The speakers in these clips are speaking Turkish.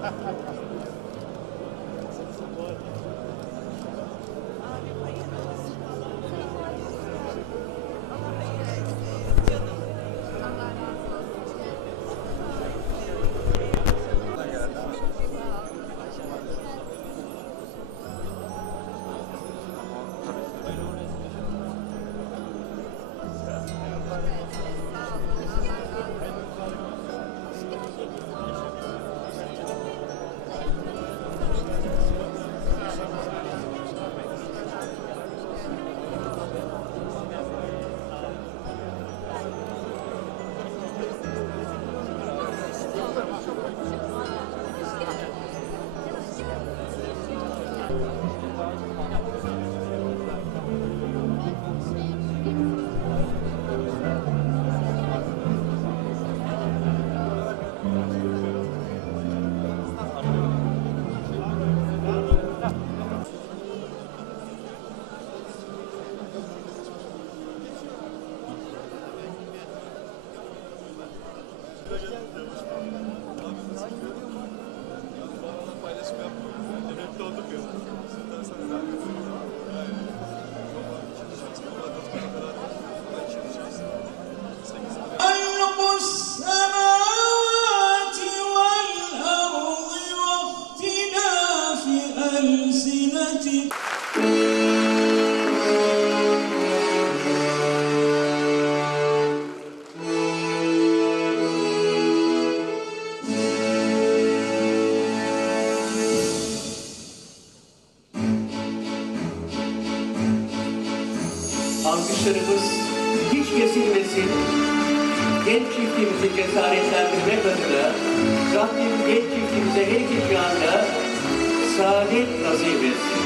Ha ha ha. Paylaşım yapmıyorum donduk ya. Sen sen sen. Alkışlarımız hiç kesilmesin. Genç çiftimizi cesaretlendirmek adına Rabbim genç çiftimize her iki cihanda saadet nasip etsin.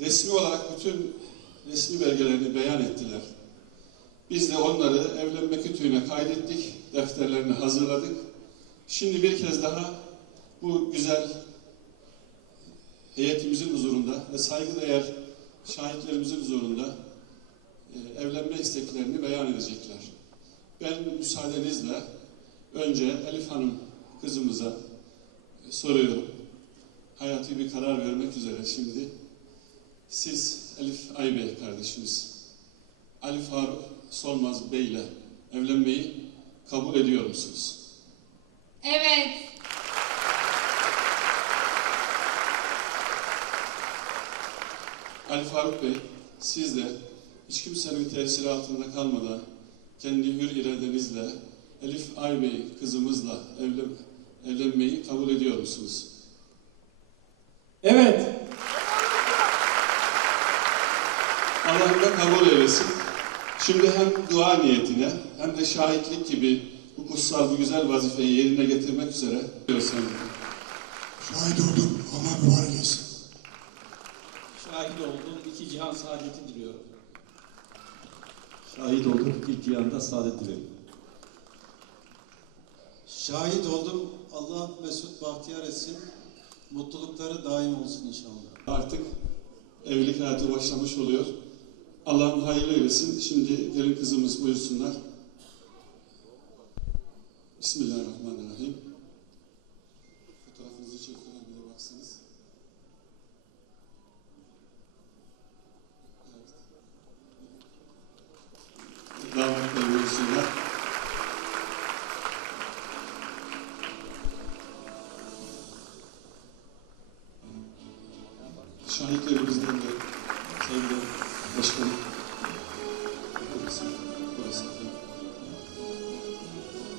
resmi olarak bütün resmi belgelerini beyan ettiler. Biz de onları evlenme kütüğüne kaydettik, defterlerini hazırladık. Şimdi bir kez daha bu güzel heyetimizin huzurunda ve saygıdeğer şahitlerimizin huzurunda e, evlenme isteklerini beyan edecekler. Ben müsaadenizle önce Elif Hanım kızımıza e, soruyorum. Hayati bir karar vermek üzere şimdi. Siz Elif Aybey kardeşimiz, Ali Faruk Solmaz Bey ile evlenmeyi kabul ediyor musunuz? Evet. Ali Faruk Bey, siz de hiç kimsenin tesiri altında kalmadan kendi hür iradenizle Elif Aybey kızımızla evlen, evlenmeyi kabul ediyor musunuz? Evet. Allah'ım da kabul eylesin. Şimdi hem dua niyetine hem de şahitlik gibi bu kutsal, bu güzel vazifeyi yerine getirmek üzere diyorsan. Şahit oldum. Allah mübarek etsin. Şahit oldum. iki cihan saadeti diliyorum. Şahit olduk ilk yanda saadet dilerim. Şahit oldum. Allah mesut bahtiyar etsin. Mutlulukları daim olsun inşallah. Artık evlilik hayatı başlamış oluyor. Allah'ım hayırlı eylesin. Şimdi gelin kızımız buyursunlar. Bismillahirrahmanirrahim. Şahitlerimizden de saygıdeğer başkanım. Burası, burası.